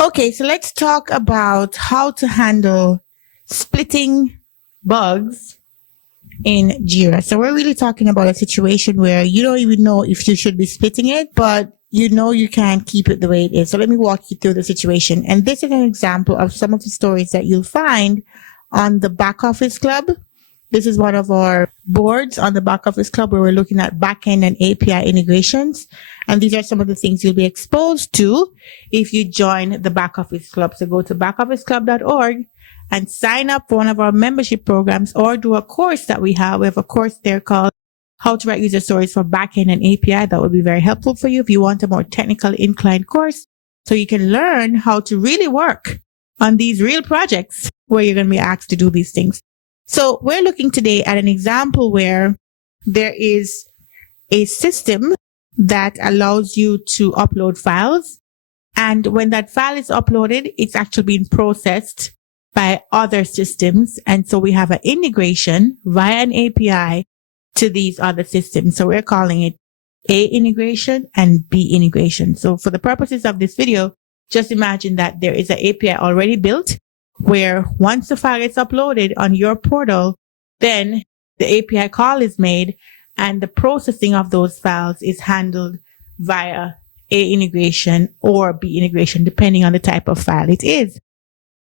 Okay, so let's talk about how to handle splitting bugs in Jira. So we're really talking about a situation where you don't even know if you should be splitting it, but you know you can't keep it the way it is. So let me walk you through the situation. And this is an example of some of the stories that you'll find on the Back Office Club. This is one of our boards on the Back Office Club where we're looking at backend and API integrations. And these are some of the things you'll be exposed to if you join the Back Office Club. So go to backofficeclub.org and sign up for one of our membership programs or do a course that we have. We have a course there called How to Write User Stories for Backend and API. That would be very helpful for you if you want a more technical inclined course so you can learn how to really work on these real projects where you're going to be asked to do these things. So we're looking today at an example where there is a system that allows you to upload files. And when that file is uploaded, it's actually being processed by other systems. And so we have an integration via an API to these other systems. So we're calling it A integration and B integration. So for the purposes of this video, just imagine that there is an API already built where once the file gets uploaded on your portal, then the API call is made and the processing of those files is handled via A integration or B integration, depending on the type of file it is.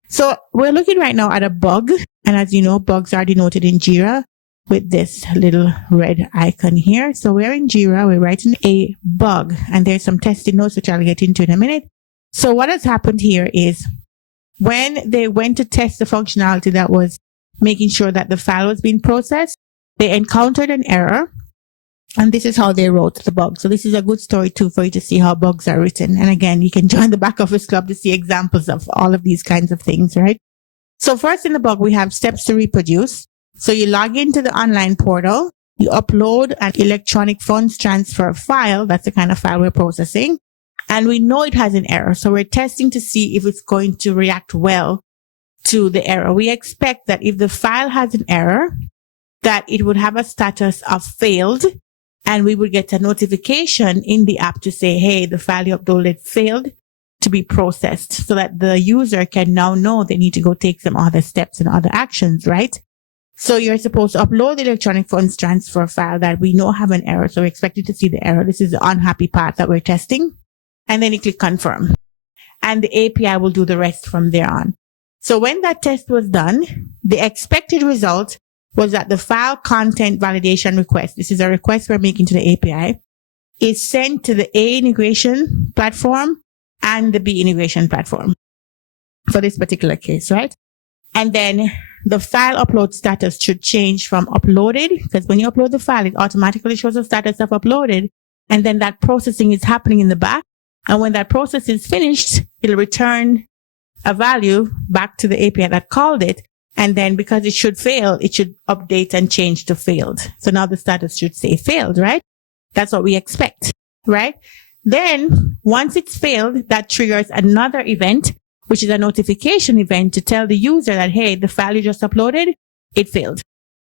So we're looking right now at a bug. And as you know, bugs are denoted in Jira with this little red icon here. So we're in Jira, we're writing a bug and there's some testing notes, which I'll get into in a minute. So what has happened here is when they went to test the functionality that was making sure that the file was being processed, they encountered an error. And this is how they wrote the bug. So this is a good story too for you to see how bugs are written. And again, you can join the Back Office Club to see examples of all of these kinds of things, right? So first in the bug, we have steps to reproduce. So you log into the online portal, you upload an electronic funds transfer file. That's the kind of file we're processing. And we know it has an error. So we're testing to see if it's going to react well to the error. We expect that if the file has an error, that it would have a status of failed. And we would get a notification in the app to say, hey, the file you uploaded failed to be processed, so that the user can now know they need to go take some other steps and other actions, right? So you're supposed to upload the electronic funds transfer file that we know have an error. So we're expected to see the error. This is the unhappy part that we're testing. And then you click confirm. And the API will do the rest from there on. So when that test was done, the expected result was that the file content validation request, this is a request we're making to the API, is sent to the A integration platform and the B integration platform for this particular case, right? And then the file upload status should change from uploaded, because when you upload the file, it automatically shows the status of uploaded. And then that processing is happening in the back. And when that process is finished, it'll return a value back to the API that called it. And then because it should fail, it should update and change to failed. So now the status should say failed, right? That's what we expect, right? Then once it's failed, that triggers another event, which is a notification event to tell the user that, hey, the file you just uploaded, it failed.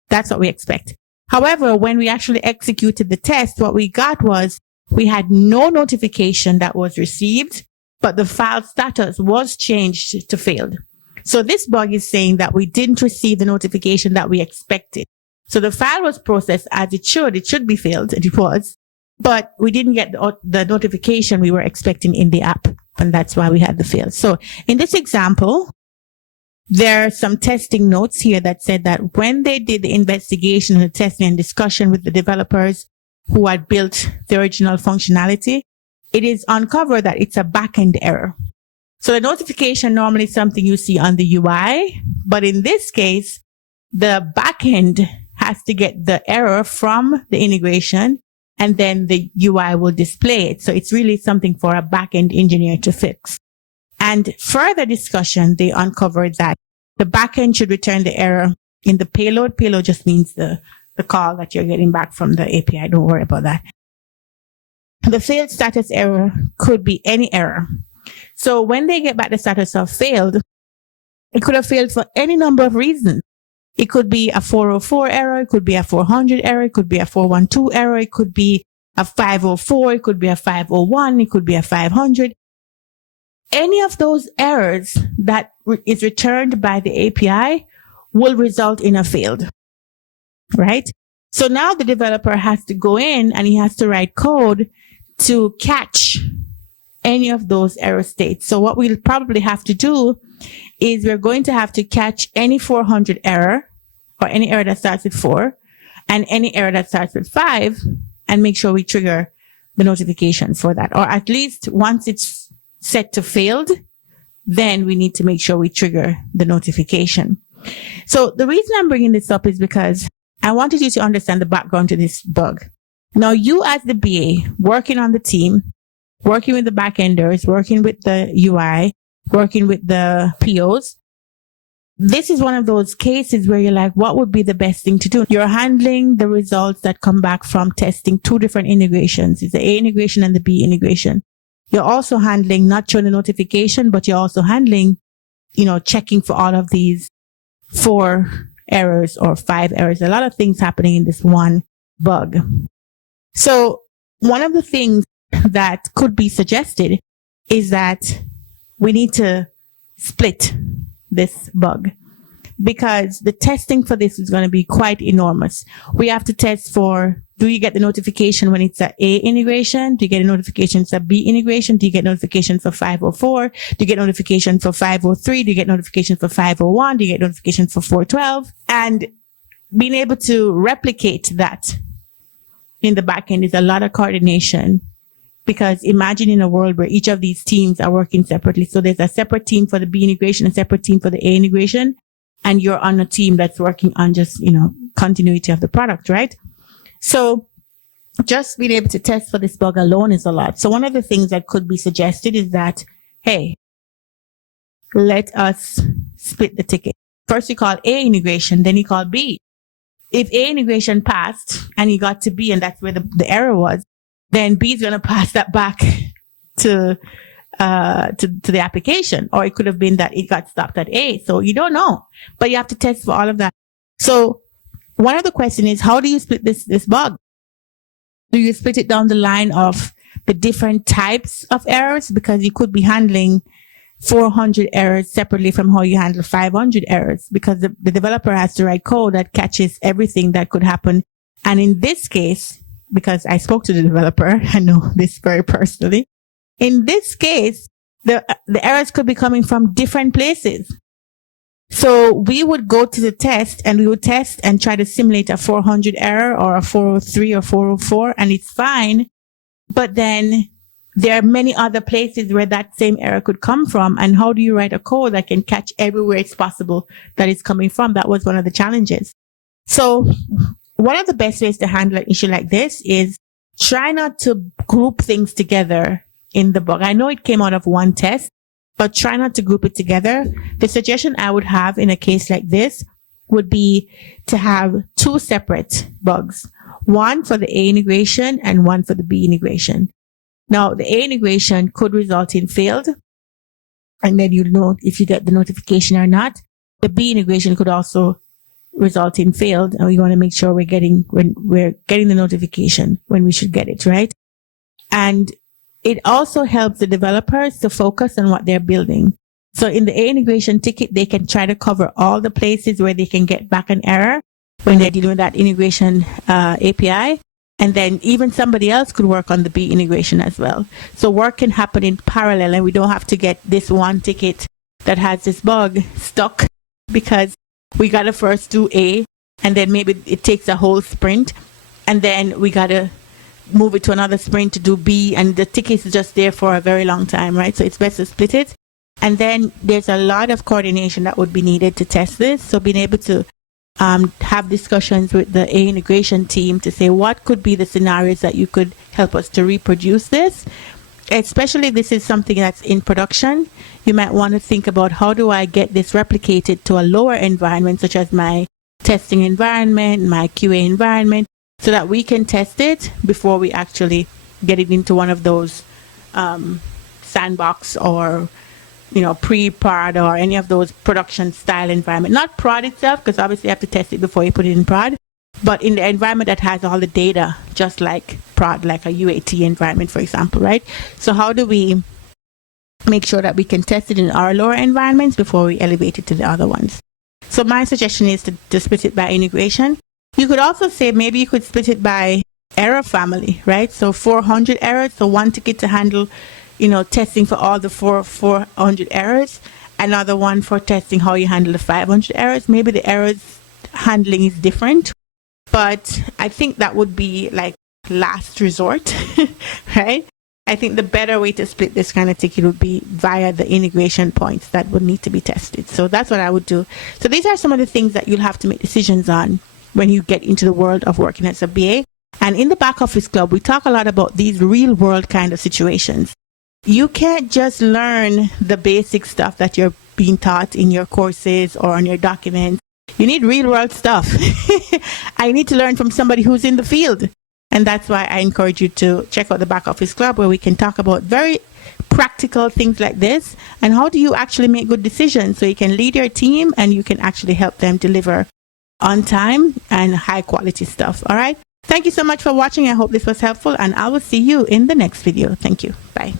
That's what we expect. However, when we actually executed the test, what we got was we had no notification that was received, but the file status was changed to failed. So this bug is saying that we didn't receive the notification that we expected. So the file was processed as it should. It should be failed, and it was, but we didn't get the notification we were expecting in the app. And that's why we had the fail. So in this example, there are some testing notes here that said that when they did the investigation and the testing and discussion with the developers who had built the original functionality, it is uncovered that it's a backend error. So the notification normally is something you see on the UI, but in this case, the backend has to get the error from the integration and then the UI will display it. So it's really something for a backend engineer to fix. And further discussion, they uncovered that the backend should return the error in the payload. Payload just means the call that you're getting back from the API. Don't worry about that. The failed status error could be any error. So when they get back the status of failed, it could have failed for any number of reasons. It could be a 404 error. It could be a 400 error. It could be a 412 error. It could be a 504. It could be a 501. It could be a 500. any of those errors that is returned by the API will result in a failed, right? So now the developer has to go in and he has to write code to catch any of those error states. So what we'll probably have to do is we're going to have to catch any 400 error, or any error that starts with 4, and any error that starts with 5, and make sure we trigger the notification for that. Or at least once it's set to failed, then we need to make sure we trigger the notification. So the reason I'm bringing this up is because I wanted you to understand the background to this bug. Now, you as the BA, working on the team, working with the backenders, working with the UI, working with the POs, this is one of those cases where you're like, what would be the best thing to do? You're handling the results that come back from testing two different integrations. It's the A integration and the B integration. You're also handling not showing the notification, but you're also handling, checking for all of these 4 errors or 5 errors. A lot of things happening in this one bug. So one of the things that could be suggested is that we need to split this bug, because the testing for this is going to be quite enormous. We have to test for, do you get the notification when it's a A integration? Do you get a notification it's a B integration? Do you get notification for 504? Do you get notification for 503? Do you get notification for 501? Do you get notification for 412? And being able to replicate that in the back end is a lot of coordination, because imagine in a world where each of these teams are working separately. So there's a separate team for the B integration, a separate team for the A integration, and you're on a team that's working on just, continuity of the product, right? So just being able to test for this bug alone is a lot. So one of the things that could be suggested is that, hey, let us split the ticket. First you call A integration, then you call B. If A integration passed and you got to B and that's where the error was, then B is going to pass that back to the application. Or it could have been that it got stopped at A. So you don't know, but you have to test for all of that. So one of the questions is, how do you split this bug? Do you split it down the line of the different types of errors? Because you could be handling 400 errors separately from how you handle 500 errors, because the developer has to write code that catches everything that could happen. And in this case, because I spoke to the developer, I know this very personally. In this case, the errors could be coming from different places. So we would go to the test and we would test and try to simulate a 400 error or a 403 or 404, and it's fine. But then there are many other places where that same error could come from. And how do you write a code that can catch everywhere it's possible that it's coming from? That was one of the challenges. So one of the best ways to handle an issue like this is try not to group things together in the bug. I know it came out of one test, but try not to group it together. The suggestion I would have in a case like this would be to have 2 separate bugs, one for the A integration and one for the B integration. Now, the A integration could result in failed, and then you'll know if you get the notification or not. The B integration could also result in failed, and we want to make sure we're getting the notification when we should get it, right? And it also helps the developers to focus on what they're building. So in the A integration ticket, they can try to cover all the places where they can get back an error when they're dealing with that integration API. And then even somebody else could work on the B integration as well. So work can happen in parallel, and we don't have to get this one ticket that has this bug stuck, because we got to first do A, and then maybe it takes a whole sprint, and then we got to move it to another sprint to do B, and the ticket is just there for a very long time, right? So it's best to split it. And then there's a lot of coordination that would be needed to test this. So being able to have discussions with the A integration team to say what could be the scenarios that you could help us to reproduce this. Especially if this is something that's in production, you might want to think about, how do I get this replicated to a lower environment, such as my testing environment, my QA environment, so that we can test it before we actually get it into one of those sandbox or pre-prod or any of those production style environment. Not prod itself, because obviously you have to test it before you put it in prod, but in the environment that has all the data, just like prod, like a UAT environment, for example, right? So how do we make sure that we can test it in our lower environments before we elevate it to the other ones. So my suggestion is to split it by integration. You could also say maybe you could split it by error family, right? So 400 errors, so one ticket to handle, testing for all the 400 errors, another one for testing how you handle the 500 errors. Maybe the errors handling is different, but I think that would be like last resort, right? I think the better way to split this kind of ticket would be via the integration points that would need to be tested. So that's what I would do. So these are some of the things that you'll have to make decisions on when you get into the world of working as a BA. And in the Back Office Club, we talk a lot about these real world kind of situations. You can't just learn the basic stuff that you're being taught in your courses or on your documents. You need real world stuff. I need to learn from somebody who's in the field. And that's why I encourage you to check out the Back Office Club, where we can talk about very practical things like this. And how do you actually make good decisions so you can lead your team and you can actually help them deliver on time and high quality stuff. All right. Thank you so much for watching. I hope this was helpful, and I will see you in the next video. Thank you. Bye.